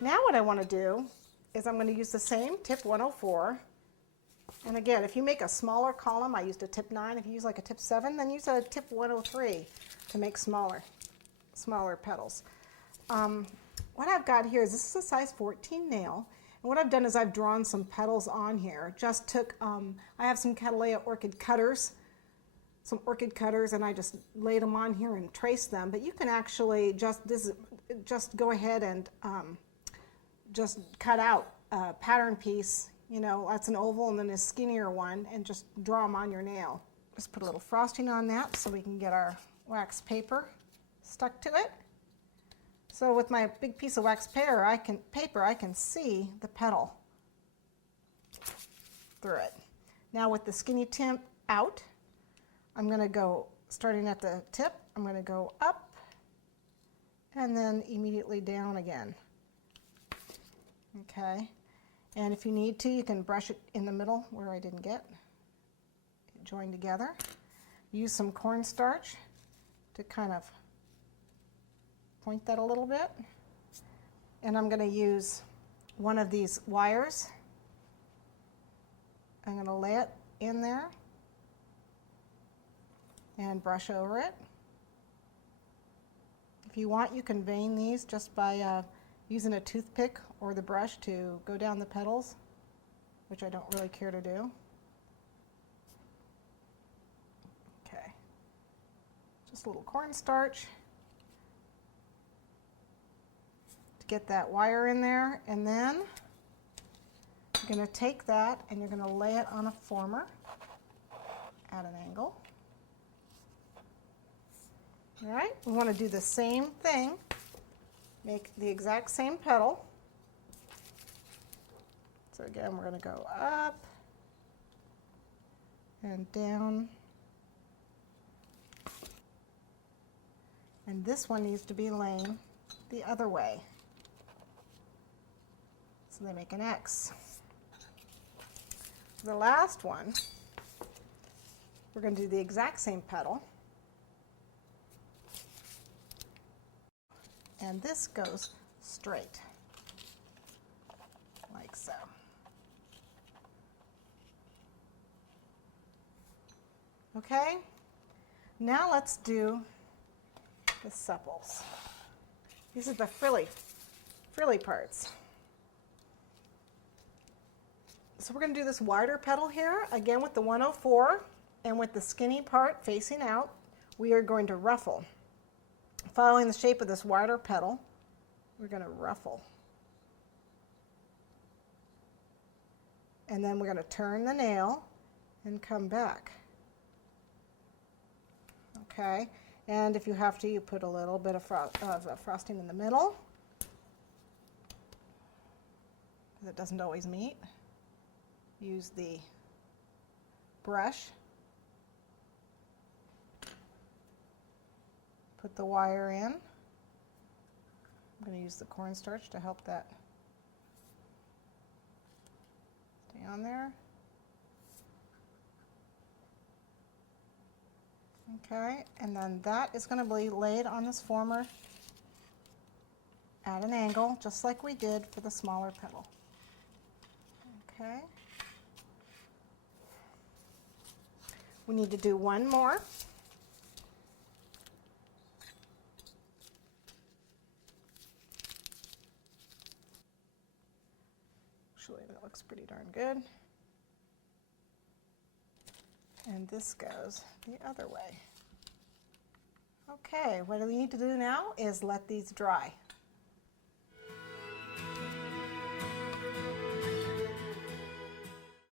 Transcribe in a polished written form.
Now what I want to do is I'm going to use the same tip 104. And again, if you make a smaller column, I used a tip 9. If you use like a tip 7, then use a tip 103 to make smaller petals. What I've got here is this is a size 14 nail. And what I've done is I've drawn some petals on here. Just took, I have some Cattleya orchid cutters, and I just laid them on here and traced them. But you can actually just go ahead and just cut out a pattern piece. You know, that's an oval and then a skinnier one, and just draw them on your nail. Just put a little frosting on that so we can get our wax paper stuck to it. So with my big piece of wax paper, I can see the petal through it. Now with the skinny tip out, I'm going to go, starting at the tip, I'm going to go up and then immediately down again. Okay. And if you need to, you can brush it in the middle where I didn't get it joined together. Use some cornstarch to kind of point that a little bit. And I'm going to use one of these wires. I'm going to lay it in there and brush over it. If you want, you can vein these just by using a toothpick or the brush to go down the petals, which I don't really care to do. Okay, just a little cornstarch to get that wire in there, and then you're going to take that and you're going to lay it on a former at an angle. All right, we want to do the same thing. Make the exact same petal. So again, we're going to go up and down. And this one needs to be laying the other way. So they make an X. The last one, we're going to do the exact same petal. And this goes straight, like so. Okay, now let's do the sepals. These are the frilly parts. So we're going to do this wider petal here, again with the 104, and with the skinny part facing out, we are going to ruffle. Following the shape of this wider petal, we're going to ruffle. And then we're going to turn the nail and come back. Okay, and if you have to, you put a little bit of frosting in the middle, because it doesn't always meet. Use the brush. Put the wire in. I'm going to use the cornstarch to help that stay on there. Okay, and then that is going to be laid on this former at an angle, just like we did for the smaller petal. Okay. We need to do one more. Actually, that looks pretty darn good. And this goes the other way. Okay, what we need to do now is let these dry.